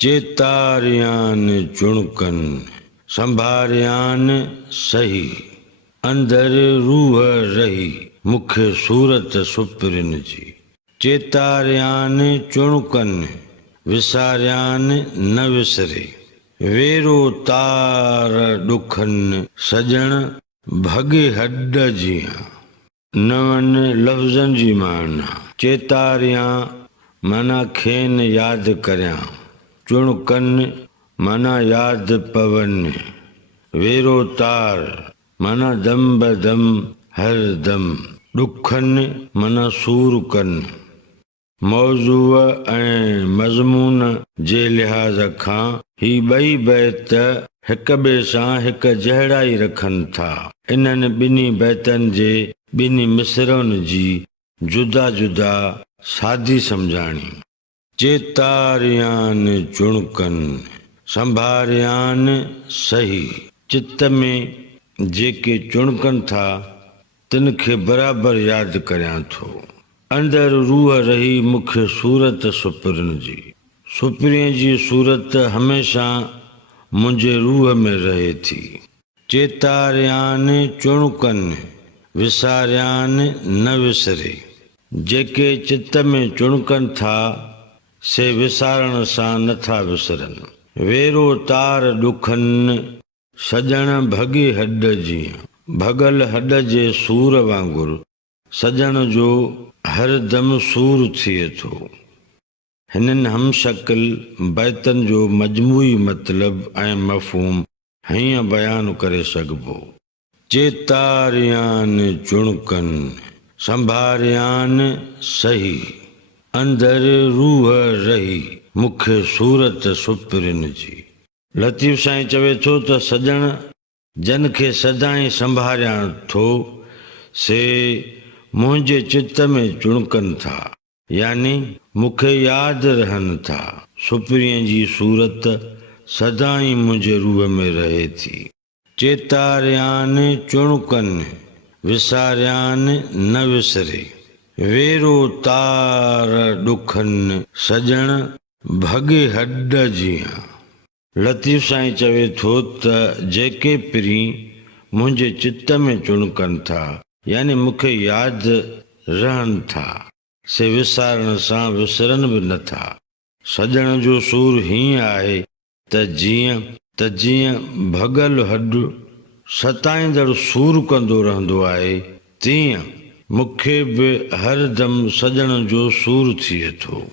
चेतारियान चुणकन संभारियान सही, अंदर रूह रही मुख्य सूरत सुपरिन जी। चेतारियान चुणकन विसारियान न विसरे, वेरो तार दुखन सजण भगे हड जिया। नवन लफ़्ज़न जी माना। चेतारियां माना खेन याद करया, चुणकन माना याद पवन, वेरो तार माना दम बदम हर दम, दुखन माना सूर कन। मौजू ऐं मज़मून जे लिहाज़ खां ही ॿई बैत हिक ॿिए सां हिक जहिड़ाई रखनि था। इन्हनि ॿिन्ही बैतनि जे ॿिन्ही मिसरनि जी जुदा जुदा सादी सम्झाणी। चेतारियान चुणकन संभारियान सही, चित्त में जेके चुणकनि था तिनखे बराबरि यादि करियां थो। अंदर रूह रही मुख्य सूरत सुपरिन जी, सुपरीअ जी सूरत हमेशा मुंहिंजे रूह में रहे थी। चेतारियान चुणकन विसारियान न विसरे, जेके चित्त में चुणकनि था से विसारण सां नथा विसरनि। वेरो तार दुखन सजण भगे हड जीअं, भगल हड जे सूर वांगुरु सजण जो हर दम सूर थिए थो। हिननि हम शक्ल बैतनि जो मजमूई मतिलब ऐं मफ़हूम हीअं बयानु करे सघिबो। चेतारियान चुणकन संभारियान सही, अंदर रूह रही मुख्य सूरत सुपरिन जी। लतीफ़ साईं चवे थो त सजण जन खे सदाईं संभारियां थो से मुंहिंजे चित्त में चुणकनि था, यानी मूंखे यादि रहनि था। सुपरीअ जी सूरत सदाईं मुंहिंजे रूह में रहे थी। चेतारियान चुणकन विसारियान न विसरे, वेरो तार दुखन सजण भगे हड जीअं। लतीफ़ साईं चवे थो त जेके पिरी मुंहिंजे चित्त में चुणकनि था, यानी मूंखे यादि रहनि था, से विसारण सां विसरनि बि नथा। सजण जो सूर हीअं आहे त जीअं भगल हॾु सताईंदड़ सूर कंदो रहंदो आहे, तीअं मूंखे बि हर दम सजण जो सूर थिए थो।